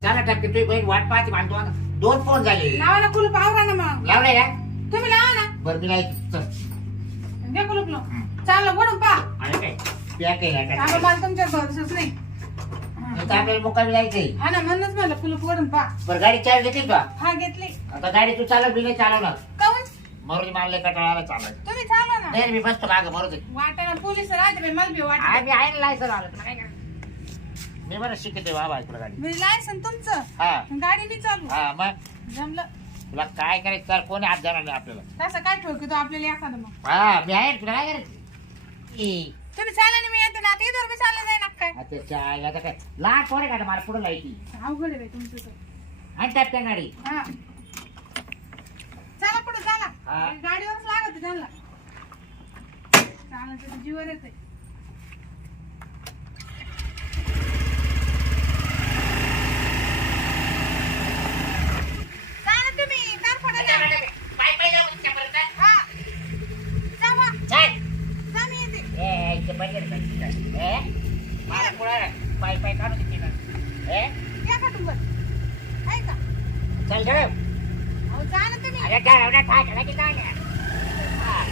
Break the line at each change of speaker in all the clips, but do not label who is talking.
चला टक्के तुझी बहीण वाट पाहते मानतो ना. 2 फोन झाले.
लावा ना कुलूप आवरा ना मग.
लावलाय का?
तुम्ही लावा ना.
बरं मी लावतो. चल.
दे कुलूप लो. चाललं वडून पा.
आणि काय? त्या काय
चालू मला तुमच्या भरोसाच नाही.
आता आपल्याला मुक्कामी जायचंय.
हा ना म्हणूनच म्हणलं कुलूप वडून पा.
बरं गाडी चार्ज घेतील का?
हा घेतली.
आता गाडी तू चालव मी नाही चालवणार.
काऊन?
मरुदी मारले कटाळाला चालवायचं.
तुम्ही चालवा ना.
नाही मी बसतो मागं मरुदी.
वाटाणा पोलीस राहते बाई, मला बी वाटत.
आम्ही आहे ना लायसन आलं तुला काय करायचं? मी बरं शिकते बाबा तुला गाडी.
म्हणजे लायसन तुमचं.
हा
गाडी मी चालू.
हा मग
जमलं.
तुला काय करायचं चाल कोणी हात जाणार नाही आपल्याला.
तसं काय ठोकतो आपल्याला एखादं मग.
हा मी आहे तुला काय करायचं?
तुम्ही चाला ना, मी येते ना. आता इथं बी चाललं जाईल ना काय.
आता काय लहान पोरे का मला पुढे लायची
अवघड आहे बाई तुमचं तर.
आणि टाक त्या गाडी.
हा चला पुढे चला.
हा.
गाडीवरच लागत त्यांना. चालायचं जीवर येते. चला तुम्ही कार पडा ना.
पाय पाय जाऊ तिच्यापर्यंत.
हा जावा.
चल.
जा मी येते.
ए इथे पाय गेलं पाहिजे. ए मला पुढे पाय पाय काढू देते ना. ए
या का तुम्ही? आहे का?
चल गं.
अहो जा ना तुम्ही.
अरे काय एवढा काय केला की काय? हा.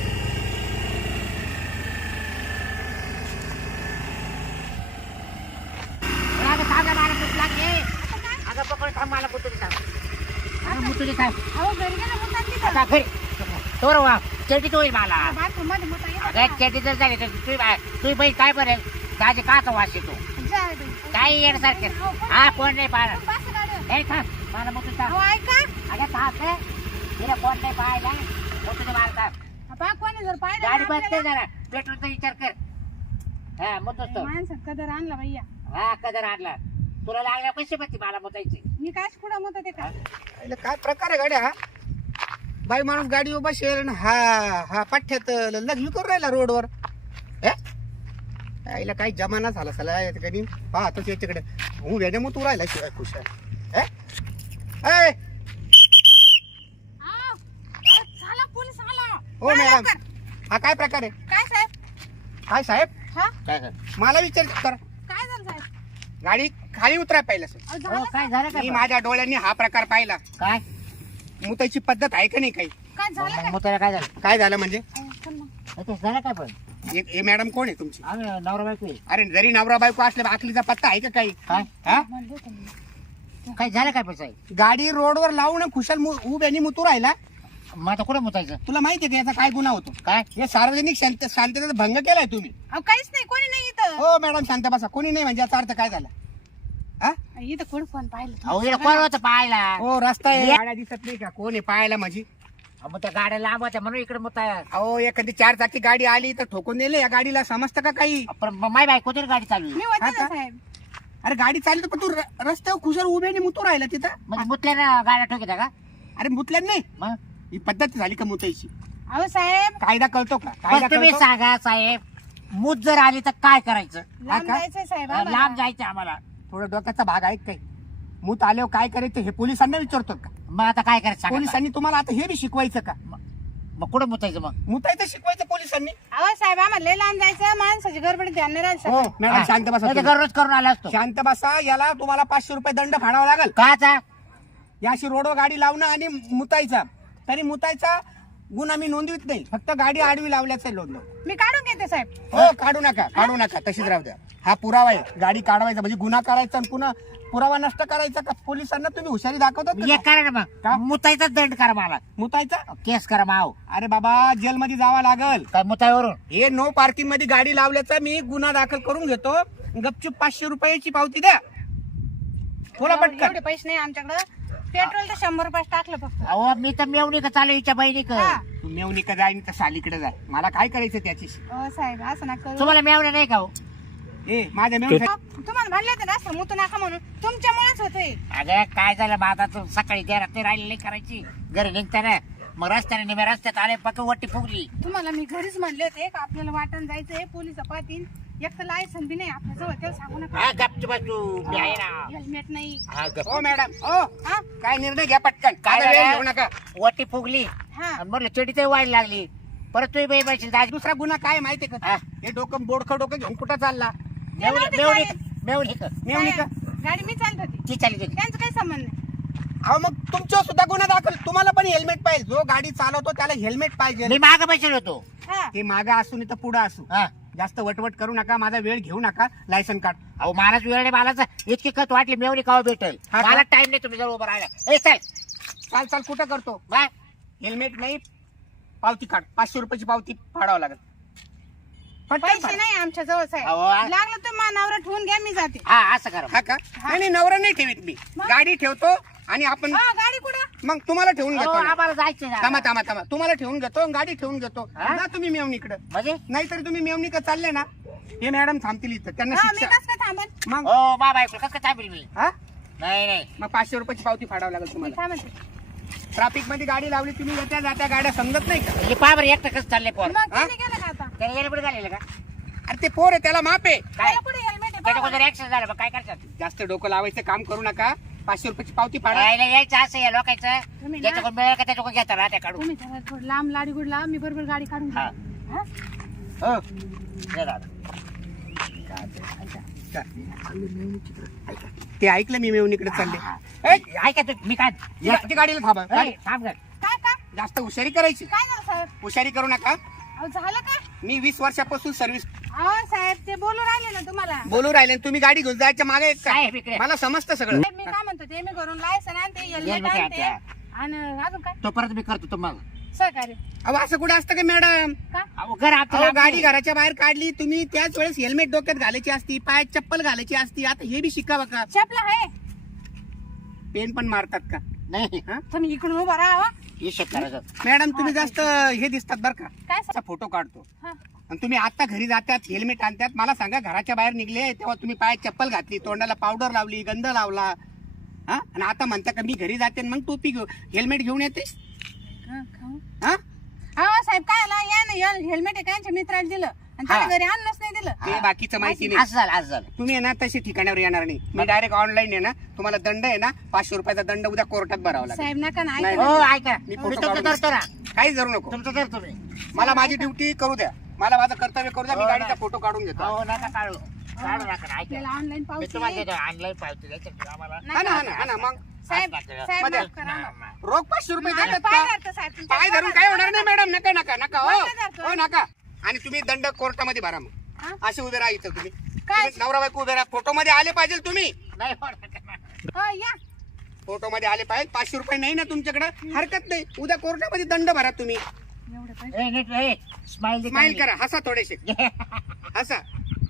अगं थांब मला भूक लागली. अगं पकड थांब मला भूक लागली. अगं मुतुली काय?
अहो घरी गेलं म्हणतात तिथं.
आता घरी तोर वा चेटीत होईल मला.
बाथरूम मध्ये मोठा
अगं
येतो.
चेटी जर झाली तर तुझी बाई काय बरेल दाजी काचा वास येतो
जा रे बाई.
काही येण्यासारखे. हा कोण नाही पाहिलं.
बसा गाडीवर.
हे थांब मला मुतुली थांब.
अहो ऐका.
अगं थांब रे. तिला कोण नाही पाहिलं मुतुली मारतात.
आपण कोणी जर पाहिलं
गाडी
ना
बंद कर
आपल्याला-
जरा पेट्रोलचा विचार कर. हा मुतोस तो.
माणसात कदर आणला भैया.
हा कदर आणला. तुला लागल्या पैसे पण मला मुतायचे.
मी काय कुठं म्हणत ते काय.
अरे काय प्रकार आहे गाड्या हा बाई माणूस गाडी उभा शेर हा हा पाठ्यात लग्न करून राहिला रोडवर. आईला काही जमाना झाला सला कधी पाहतोच याच्याकडे उभ्याने मग तू राहिला शिवाय खुश आहे.
आव. चला पोलीस आला.
हो
पळा
मॅडम
लवकर.
हा काय प्रकार आहे?
काय साहेब?
काय साहेब
हा
काय कर
मला विचार कर
काय झालं साहेब?
गाडी खाली उतरा पाहिलं सर.
अहो,
हो
झालं
काय झालं
मी
काय
माझ्या डोळ्यांनी हा प्रकार पाहिला.
काय
मुताची पद्धत आहे का नाही काही?
काय झालं काय?
मुतायला काय झालं?
काय झालं म्हणजे
अहो, चल ना.
ते झालं काय पण
हे मॅडम कोण आहे तुमची?
आम्ही नवरा बायको आहे.
अरे जरी नवरा बायको असल्या आखलीचा पत्ता आहे का काही?
काय
हा
म्हणलं होतं मी.
काय झालं काय पण साहेब?
गाडी रोडवर लावून खुशाल उभ्यानी मुतू राहिला.
मग आता कुठं मुतायचं?
तुला माहिती आहे का याचा काय गुन्हा होतो?
काय
हे सार्वजनिक शांततेचा भंग केलाय तुम्ही.
अहो काहीच नाही, कोणी नाही इथं.
हो मॅडम शांत बसा. कोणी नाही म्हणजे याचा अर्थ काय झाला? हा?
इथं कोण कोण पाहिलं?
अहो इकडे कोण होतं पाहायला?
हो रस्ता आहे गाड्या दिसत नाही का? कोण आहे पाहायला माझी?
अहो, मग त्या गाड्या लांब होत्या म्हणून इकडे मुताय.
अहो एखादी 4 चाकी गाडी आली तर ठोकून दिले या गाडीला समजतं का काही?
पण माय बायको तरी गाडी चालू
मी
आहे.
होते
हा
ना
का?
साहेब.
अरे गाडी चालली तर पण तू रस्त्यावर खुशाल उभ्याने मुतू राहिला तिथं.
म्हणजे मुतल्यानं गाड्या ठोकीत्या का?
अरे मुतल्या नाही.
मग
ही पद्धत झाली का मुतायची?
अहो साहेब
कायदा कळतो का?
पण
कायदा
तुम्ही
कळतो?
सांगा साहेब, मूत जर आली तर काय करायचं?
लांब
का?
जायचंय साहेब आम्हाला.
लांब जायचं आम्हाला.
थोडं डोक्याचा भाग आहे काही. मूत आल्यावर काय करायचं हे पोलिसांना विचारतो का?
मग आता काय करायचं सांगा?
पोलिसांनी तुम्हाला आता हे बी शिकवायचं का?
मग कुठं मुतायचं मग?
मुतायचं शिकवायचं पोलिसांनी.
अहो साहेब आम्हाला लय लांब जायचं, माणसाची गडबड ध्यान नाही राहिलं
हो
सकाळी.
मॅडम शांत बसा
नाही तर
तुम्ही.
दररोज करून आला असतो.
शांत बसा. याला तुम्हाला 500 रुपये दंड फाडावा लागेल.
काचा?
याशी रोडवर गाडी लावणं आणि मुतायचा. तरी मुतायचा गुन्हा मी नोंदवित नाही. फक्त गाडी आडवी लावल्याचं नोंदव.
मी काढून घेते साहेब.
हो काढू नका तशीच राहू द्या. हा पुरावा आहे. गाडी काढवायचा म्हणजे गुन्हा करायचा आणि पुन्हा पुरावा नष्ट करायचा का? पोलिसांना तुम्ही हुशारी दाखवतात
एक
का?
करा ना
का?
मग मुतायचा दंड करा मला.
मुतायचा?
केस करा माव.
अरे बाबा जेलमध्ये जावं लागल.
काय मुतायवरून?
हे नो पार्किंग मध्ये गाडी लावल्याचा मी गुन्हा दाखल करून घेतो. गपचूप 500 रुपयाची पावती द्या. बोला पटकन.
एवढे पैसे नाही आमच्याकडे. पेट्रोल तर 100 रुपये टाकलं फक्त.
अहो मी तर मेवणी का चालू हिच्या बहिणी का?
हा.
तू मेवणी का जाईन तर सालीकडे जाय. मला काय करायचं त्याच्याशी?
अहो साहेब असं ना करू.
तुम्हाला मेवण्या नाही का हो?
ए माझ्या मेवणी
अहो, तुम्हाला म्हणले होते ना असं मुतू नका म्हणून. तुमच्यामुळेच होते.
अगं काय झालं मग आता तू सकाळी देरात नाही राहिली नाही करायची. घरी निघताना मग रस्त्याने निम्या रस्त्यात आले पक्क वट्टी फुगली.
तुम्हाला मी घरीच म्हणले होते का आपल्याला वाटण जायचंय, पोलीस पाहतील. एक तर लायसन बी नाही आपल्या जवळ, त्याला सांगू नका.
हा गपची बसू मी आहे ना.
हेल्मेट नाही.
हा गप.
हो मॅडम हो
हा
काय निर्णय घ्या पटकन.
काय
काय वेळ
झालं?
घेऊ नका.
वट्टी फुगली
हा
आणि म्हटलं चेडीतही वाढ लागली. परत तुम्ही बाई बसली दाजी.
दुसरा गुन्हा काय माहितीये का?
हा.
हे डोकं बोडखं घेऊन कुठं चालला?
मेवणी
नव्हते
मेवणी
चालेल.
मेवणी का?
मेवणी का?
गाडी मी चालत होती,
ती चालली होती.
त्यांचं काही संबंध नाही.
अहो मग तुमच्यावर सुद्धा गुन्हा दाखल. तुम्हाला पण हेल्मेट पाहिजे. जो गाडी चालवतो त्याला हेल्मेट पाहिजे.
मी मागं बसलो होतो.
हा
ते मागे असू नाही तर पुढे असू.
हा.
जास्त वटवट करू नका. माझा वेळ घेऊ नका. लायसन काढ.
अहो मलाच वेळ नाही, मलाच इतकी खत वाटली मेवणी काव भेटेल.
हा का?
मला टाइम नाही तुम्ही जर उभं राहिला. ए चल
चाल चाल कुठं करतो.
बाय.
हेल्मेट नाही, पावती काढ. 500 रुपयाची पावती फाडावं लागेल. पटकन
पैसे
फाड.
नाही आमच्या जवळ साहेब.
अहो,
लागलं तर मानावर ठेवून घ्या, मी जाते.
हा असं करा.
हा का? नाही नाही, नवरा नाही ठेवीत मी.
मग?
गाडी ठेवतो आणि आपण
हा गाडी कुठं?
मग तुम्हाला ठेवून
अहो,
घेतो ना.
आम्हाला जायचं
थांबा थांबा थांबा. तुम्हाला ठेवून घेतो, गाडी ठेवून घेतो.
हा?
जा तुम्ही मेवणीकडे.
म्हणजे
नाहीतर तुम्ही मेवणीकडे चालले ना, हे मॅडम थांबतील इथं. त्यांना
हा मी
शिक्षा.
कसं काय थांबन?
मग
हो मा बायको कसं काय थांबेल मी.
हा
नाही नाही
मग 500 रुपयाची पावती फाडावं लागेल
मी
तुम्हाला.
काय म्हणते,
ट्रॅफिक मध्ये गाडी लावली तुम्ही, येत्या जात्या गाड्या समजत नाही का?
म्हणजे पहा बरं एकटं कसं चाललंय पोर.
मग
हा?
त्यांनी गेलं का आता?
त्याला यायला पुढे झालेलं का
अरे ते पोर आहे, त्याला माप आहे.
काय
त्याला कुठे हेल्मेट आहे?
त्याच्या
बघा
कोणतं ऍक्सिडेंट झालं मग काय करतात.
जास्त डोकं लावायचं काम करू नका. 500 रुपयाची पावती फाडा.
यायला यायचं असं या लोकांचं.
तुम्ही ना-
ज्याच्याकडून मिळेल का त्याच्याकडून घेतात राहत्या काढून.
तुम्ही त्याला थोडं लांब लाडी गुडला, मी बरोबर गाडी काढून
हा.
घेईन. हा?
हो.
दे दादा.
ते ऐकलं मी मेवणीकडे चालले.
ए, ऐका तू मी काय
ती गाडीला थांबा.
ए, थांब गं.
काय काय
जास्त हुशारी करायची.
काय झालं साहेब?
हुशारी करू नका.
अहो झालं काय?
मी 20 वर्षापासून सर्व्हिस
अहो साहेब ते बोलू राहिले ना तुम्हाला.
बोलू राहिले आणि तुम्ही गाडी घेऊन जायच्या मागे आहेत का?
साहेब इकडे.
मला समजतं सगळं.
साहेब, मी काय म्हणतो ते मी घरून लायसन आणते, हेल्मेट
हेल्मेट
आणते
आणते.
आणि अजून काय
तो परत मी करतो तुम्हाला.
सहकार्य
अहो असं कुठं असतं का मॅडम?
का?
अहो घर
अहो
आपलं
गाडी घराच्या बाहेर काढली तुम्ही, त्याच वेळेस हेल्मेट डोक्यात घालायची असती, पायात चप्पल घालायची असती. आता हे बी शिकावं का?
चपला आहे
पेन पण मारतात का?
नाही
हा?
तुम्ही इकडून उभा राहा हो.
हिशोब करायचं.
मॅडम तुम्ही जास्त हे दिसतात बरं का.
काय
असा फोटो काढतो
हा.
आणि तुम्ही आता घरी जातात, हेल्मेट आणतात. मला सांगा, घराच्या बाहेर निघले तेव्हा तुम्ही पायात चप्पल घातली, तोंडाला पावडर लावली, गंध लावला, हा? आणि आता म्हणता का मी घरी जाते आणि मग टोपी घेऊ, हेल्मेट घेऊन येते.
हा, खाऊ.
हा?
अहो साहेब काय आला या ना हेल्मेट आहे त्यांच्या मित्राला दिलं आणि त्याला
हा.
घरी आणलंच नाही दिलं.
ते बाकीचं माहिती नाही.
असं झालं असं झालं.
तुम्ही आहे ना तशी ठिकाणावर येणार नाही. मी डायरेक्ट ऑनलाईन आहे ना, तुम्हाला दंड आहे ना 500 रुपयाचा दंड उद्या कोर्टात भरावा लागेल.
साहेब नका ना
नाही,
ऐका
हो
ना.
ऐका
मी
मी
फोटो
तुमचं
काढून
करतो ना.
काहीच करू नको.
तुमचं करतो मी.
मला माझी ड्युटी करू द्या. मला माझं कर्तव्य करू द्या. मी
हो,
गाडीचा
नाही.
फोटो काढून घेतो.
हो नका काढू काढू नका ऐका.
आपल्याला ऑनलाईन
मी
पावती
तुम्हाला देतो ऑनलाईन पावती द्यायची आम्हाला.
हा ना हा ना हा ना. मग
साहेब
असं
साहेब
मध्ये-
माफ करा ना.
रोख 500 रुपये
आता
देतात
पाय
का?
धरतो साहेब तुमच्या.
पाय धरून काय होणार नाही मॅडम. नका नका नका.
पाय
हो
धरतो.
हो नका. आणि तुम्ही दंड कोर्टामध्ये भरा. मग
हा?
असे उभे राहा इथं तुम्ही.
काय?
तुम्ही नवरा बायको उभे राहा. फोटो मध्ये आले पाहिजे तुम्ही.
नाही हो, नका.
हो या.
फोटो मध्ये आले पाहिजे. 500 रुपये नाही ना तुमच्याकडे, हरकत नाही. उद्या कोर्टामध्ये दंड भरा तुम्ही.
एवढं पैसे.
ए, नीट ए, स्माइल दे
स्माइल
चांगली.
करा. हसा थोडेसे. हसा.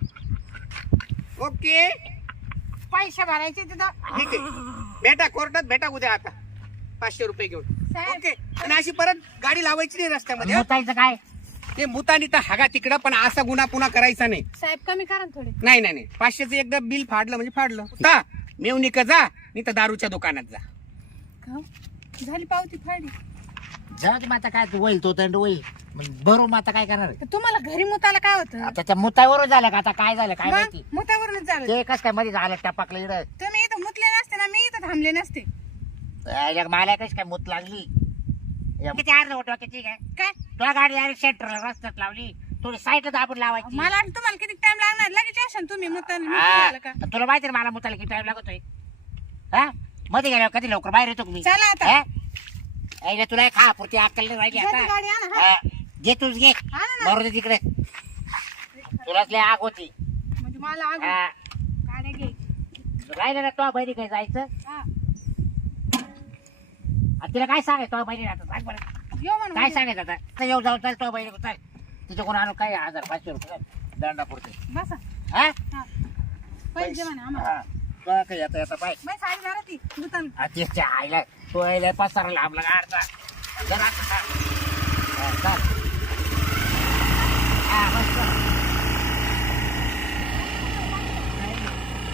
ओके
पैसे भरायचे तिथं.
ठीक आहे. भेटा कोर्टात भेटा उद्या आता 500 रुपये घेऊन.
साहेब.
ओके. आणि अशी परत गाडी लावायची नाही रस्त्यामध्ये. हं?
मुतायचं काय
ते मुतानी तर हागा तिकडं, पण असा गुन्हा पुन्हा करायचा नाही.
साहेब कमी करा ना थोडे.
नाही नाही नाही. 500चं एकदा बिल फाडलं म्हणजे फाडलं. जा मेवणी का जा, नाही तर दारूच्या दुकानात जा.
खाऊ. झाली पावती फाडी.
जाऊ दे माता काय तू होईल तो दंड होईल बरोबर. आता काय करणार
तर तुम्हाला घरी मुताला काय होतं?
आता त्या मुतावरून झालं का आता काय झालं काय माहिती.
मग मुतावरूनच झालं.
ते कस काय मध्ये झालं टपाकलं इकडं.
तुम्ही इथं मुतले नसते ना, मी इथं थांबले नसते.
याला मला कशी काय मूत लागली. किती अर्ध होतो किती काय
काय
तुला गाडी डायरेक्ट सेंटरला रस्त्यात लावली. थोडी साईड दाबून लावायची.
मला वाटतं तुम्हाला किती टाइम लागणार, लगेच येशाल तुम्ही मुताला
हा.
झालं का?
तुला माहिती ना मला मुताला किती टाइम लागतोय. हा मध्ये गेल्यावर कधी लवकर बाहेर येतो मी.
चला आता.
हा? यायला तुला खा पुरती अक्कल नाही राहिली
घ्या ती
आता.
गाडी आणा, हा.
हा. घे तूच घे
आणा ना.
बरोबर दे तिकडे. तुलाच लय आग होती.
म्हणजे मला आग
हा.
गाड्या घे.
राहिलं ना तो बहिणी काय जायचं.
हा.
आणि तिला काय सांगायचं तो बहिणी आता सांग बरं.
येऊ म्हणून.
काय सांगायचं आता तर येऊ जाऊ चाल तो बहिणी चाल. तिच्याकडून आणू काय 1000-500 रुपये दंडापुरते.
बसा.
हा
हा. पैसे म्हणा आम्हाला.
हा. तुला काय येता येता पाय
बाई साडी घाला ती मुताला.
अतिशय आईला तो यायला पसारा लांबला गाडचा जरा चाल. हा, बस